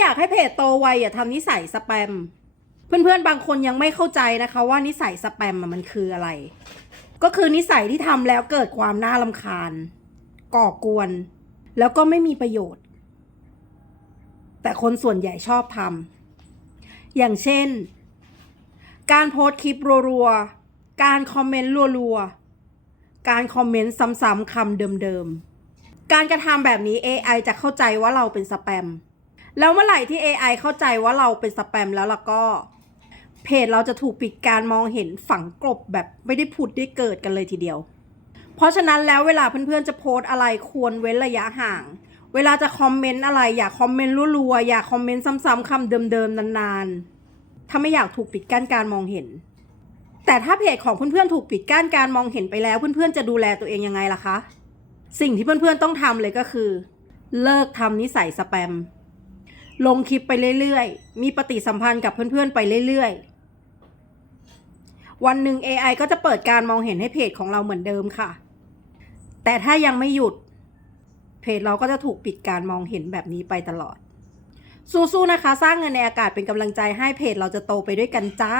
อยากให้เพจโตไวอย่าทำนิสัยสแปม เพื่อนๆบางคนยังไม่เข้าใจนะคะว่านิสัยสแปมมันคืออะไร ก็คือนิสัยที่ทำแล้วเกิดความน่าลำคาญ ก่อกวน แล้วก็ไม่มีประโยชน์ แต่คนส่วนใหญ่ชอบทำอย่างเช่น การโพสคลิปรัวๆ การคอมเมนต์รัวๆ การคอมเมนต์ซ้ำๆคำเดิมๆ การกระทำแบบนี้ AI จะเข้าใจว่าเราเป็นสแปม แล้วเมื่อไหร่ที่ AI เข้าใจว่าเราเป็นสแปมแล้วล่ะก็ เพจเราจะถูกปิดการมองเห็นฝังกลบแบบไม่ได้ผุดได้เกิดกันเลยทีเดียว เพราะฉะนั้นแล้วเวลาเพื่อนๆจะโพสอะไรควรเว้นระยะห่าง เวลาจะคอมเมนต์อะไรอย่าคอมเมนต์รัวๆอย่าคอมเมนต์ซ้ำๆคำเดิมๆนานๆ ถ้าไม่อยากถูกปิดกั้นการมองเห็น แต่ถ้าเพจของเพื่อนๆถูกปิดกั้นการมองเห็นไปแล้วเพื่อนๆจะดูแลตัวเองยังไงล่ะคะ สิ่งที่เพื่อนๆต้องทำเลยก็คือ เลิกทำนิสัยสแปม ลงคลิปไปเรื่อยๆ มีปฏิสัมพันธ์กับเพื่อนๆ ไปเรื่อยๆ วันหนึ่ง AI ก็จะเปิดการมองเห็นให้เพจของเราเหมือนเดิมค่ะ แต่ถ้ายังไม่หยุด เพจเราก็จะถูกปิดการมองเห็นแบบนี้ไปตลอด สู้ๆนะคะ สร้างเงินในอากาศเป็นกำลังใจให้เพจเราจะโตไปด้วยกันจ้า